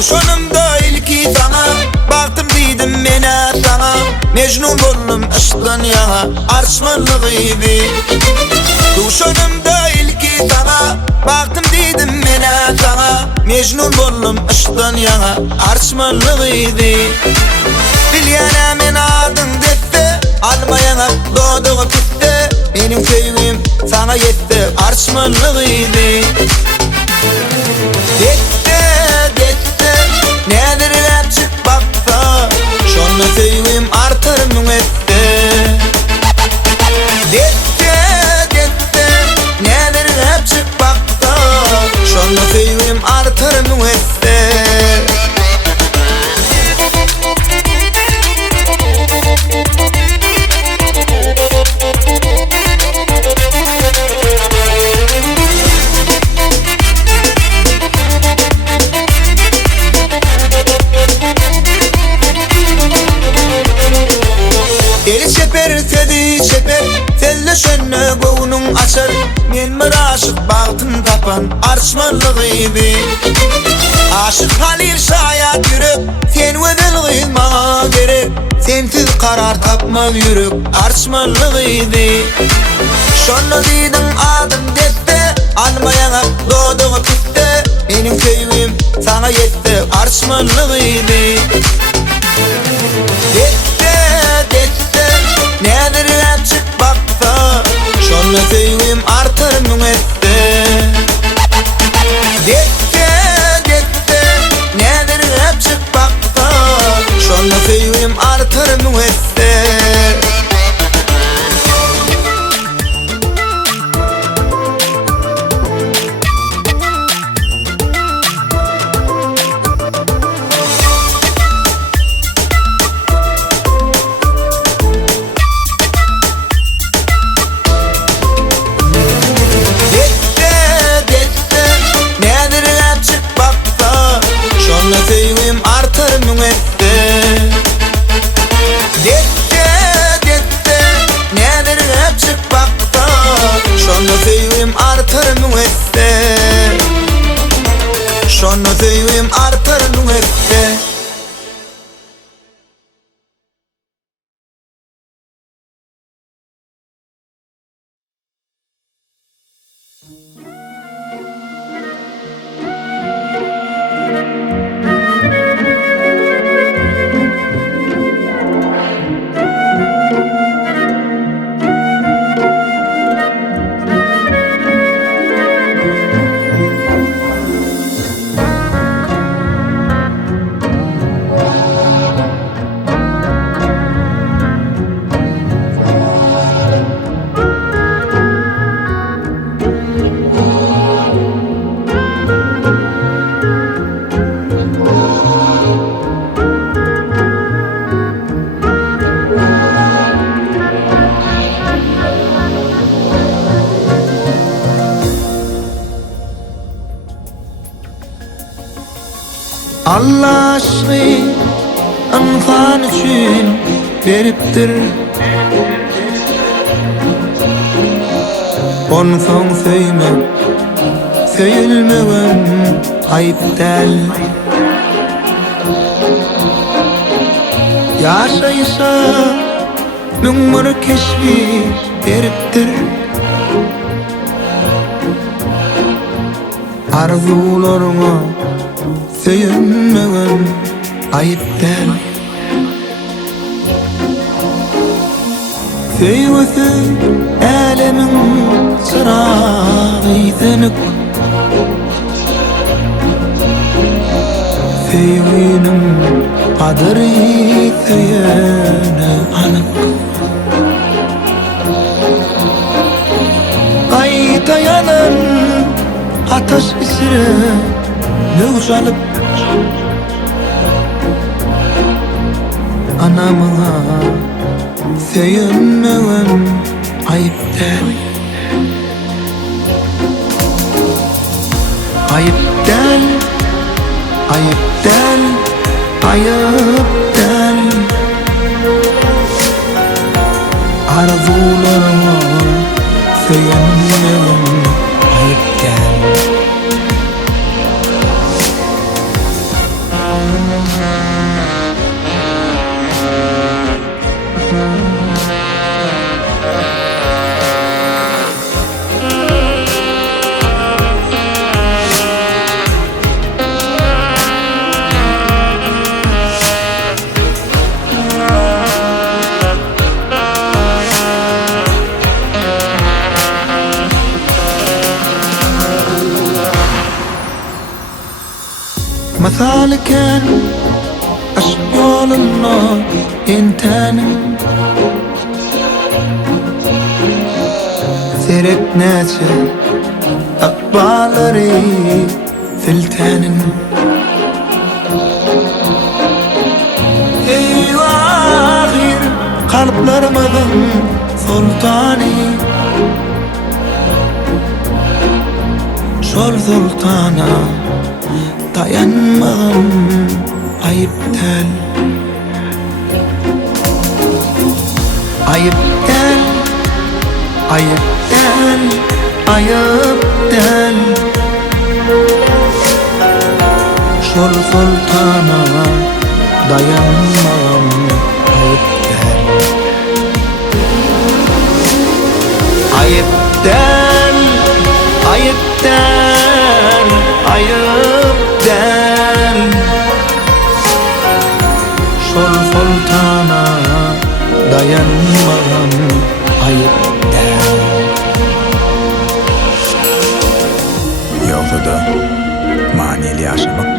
Duşanımda ilki sana baktım dedim mene sana. Mecnun boldum aşktan yana Archmanlık gibi. Duşanımda ilki sana baktım dedim mene sana. Mecnun boldum aşktan yana Archmanlık gibi. Bilyana men adın desse almayana doğduğu pitte. Benim köyüm sana yetti Archmanlık gibi. Desse nedir hep çık baksa şonu köyüm artır müette. Desse nedir hep çık baksa şonu köyüm artır müette. Eli çeper, sedi çeper, selle şönne goğunun açar. Men bir aşık bağıtın tapan Archmanlık gibi. Aşık halil şayat yürek, sen ödel kılma gerek. Sensiz karar tapmaz yürek Archmanlık gibi. Şonu deydin adın desse almayana doğduğu pitte. Benim köyüm sana yetti Archmanlık gibi. Nedir hep çık baksa şonu köyüm artır müette. Desse nedir hep çık baksa şonu köyüm artır müette. Köyüm artır müette. Desse nedir hep çık baksa şonu köyüm artır müette. Şonu köyüm artır müette. Allah aşkı anfan üçün veriptir. Onson söyme, söyülmegen ayıp del. Yaşaysa mümmür keşfi veriptir. Arzularına söyünmegen ayıp del. Söylese alemin çırağı sönük. Sevginin kadri söyene anık. Kayta yanan ateş isire nöğcalıp anamına söyünmegen ayıp del. Ayyp del, Ayyp del, Ayyp del. Arzularıma söylemedim, Ayyp del. Masal iken aşk yolunu entenim seyretneçe akbalları filtenin ey ahir kalplerimizin sultani şol sultana dayanmam ayıpten ayıpten ayıpten ayıpten şol sultana dayanmam ayıpten ayıpten ayıpten ayıpten şol sultana dayanmam ayıpten. Yolda da manili yaşamak